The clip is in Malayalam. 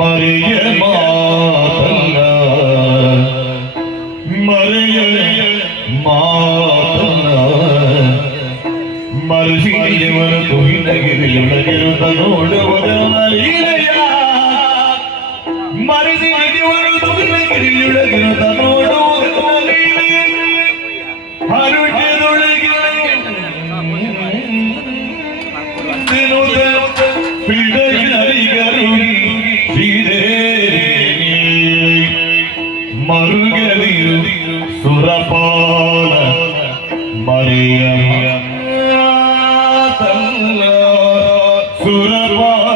മറിയമാതല്ല മറിയ മാതല്ല മറിയവർ തുണിനോട് മറിയ മറിയവർ തുണിനോട് മറിയ അരുൾ மருகலில் சுரபான மரியம். சுரபான